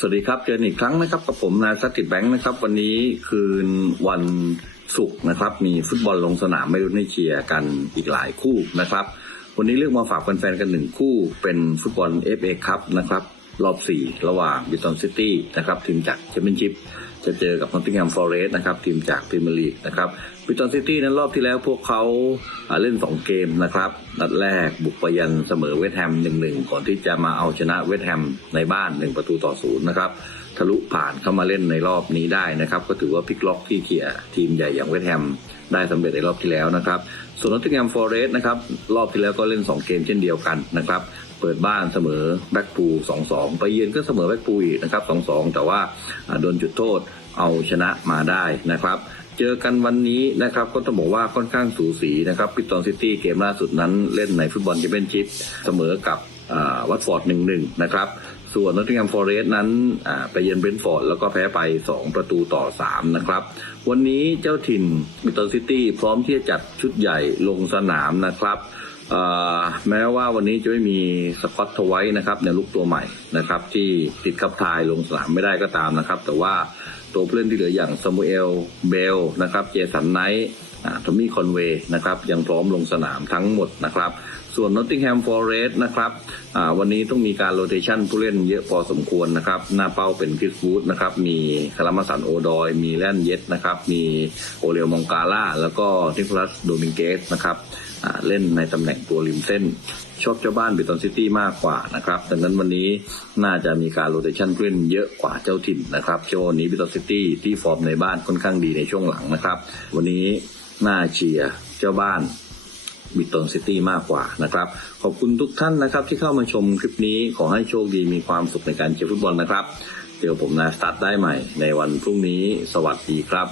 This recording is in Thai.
สวัสดีครับ เจอกันอีกครั้งนะครับกับผมนายสถิตแบงค์นะครับ วันนี้คืนวันศุกร์นะครับ มีฟุตบอลลงสนามไม่รู้นี่เชียร์กันอีกหลายคู่นะครับ วันนี้เลือกมาฝากแฟนๆกันหนึ่งคู่ เป็นฟุตบอล FA ครับนะครับ รอบ 4 ระหว่างบิตตันซิตี้นะครับทีมจากแชมเปี้ยนชิพจะเจอกับนอตติงแฮมฟอร์เรสต์นะครับทีมจากพรีเมียร์ลีกนะครับบิตตันซิตี้นั้นรอบที่แล้วพวกเขาเล่น 2 เกมนะครับนัดแรกบุกไปยันเสมอเวสต์แฮม 1-1 ก่อนที่จะมาเอาชนะเวสต์แฮมในบ้าน 1 ประตูต่อศูนย์นะครับทะลุผ่านเข้ามาเล่นในรอบนี้ได้นะครับ ก็ถือว่าพลิกล็อกที่เขี่ยทีมใหญ่อย่างเวสต์แฮมได้สำเร็จในรอบที่แล้วนะครับ ส่วนนอตติงแฮมฟอร์เรสต์นะครับรอบที่แล้วก็เล่น 2 เกมเช่นเดียวกันนะครับเปิดบ้านเสมอแบ็กพูล2-2ไปเยือนก็เสมอแบ็กพูอีกนะครับ2-2แต่ว่าโดนจุดโทษเอาชนะมาได้นะครับเจอกันวันนี้นะครับก็ต้องบอกว่าค่อนข้างสูสีนะครับปิตอนซิตี้เกมล่าสุดนั้นเล่นในฟุตบอลแชมเปี้ยนชิพเสมอกับวัตฟอร์ด1-1นะครับส่วนนอตติงแฮมฟอเรสต์นั้นไปเยือนเบรนท์ฟอร์ดแล้วก็แพ้ไป 2 ประตูต่อ 3 นะครับ วันนี้เจ้าถิ่นปิตอนซิตี้พร้อมที่จะจัดชุดใหญ่ลงสนามนะครับแม้ว่าวันนี้จะไม่มีสกอตทไว้นะครับในลูกตัวใหม่นะครับที่ติดขับทายลงสนามไม่ได้ก็ตามนะครับ แต่ว่า ตัวผู้เล่นที่เหลืออย่างซามูเอลเบลนะครับเจสันไนท์ ทอมมี่คอนเวย์นะครับยังพร้อมลงสนามทั้งหมดนะครับ ส่วนนอตติงแฮมฟอร์เรสต์นะครับวันนี้ต้องมีการโรเตชันผู้เล่นเยอะพอสมควรนะครับหน้าเป้าเป็นคริสวูดนะครับมีคารามาสันโอดอย มีแลนเยตนะครับมีโอเลโอมองกาล่าแล้วก็นิโคลัสโดมิงเกสนะครับเล่นในตำแหน่งตัวริมเส้น ชอบเจ้าบ้านเบตอนซิตี้มากกว่านะครับดังนั้นวันนี้น่าจะมีการโรเตชันผู้เล่นเยอะกว่าเจ้าถิ่นนะครับเชื่อว่าวันนี้เบตอนซิตี้ที่ฟอร์มในบ้านค่อนข้างดีในช่วงหลังนะครับ วันนี้ น่าเชียร์เจ้าบ้านบิตตนซิตี้มากกว่านะครับ ขอบคุณทุกท่านนะครับ ที่เข้ามาชมคลิปนี้ขอให้โชคดีมีความสุขในการเชียร์ฟุตบอลนะครับ เดี๋ยวผมนะสตาร์ทได้ใหม่ในวันพรุ่งนี้สวัสดีครับ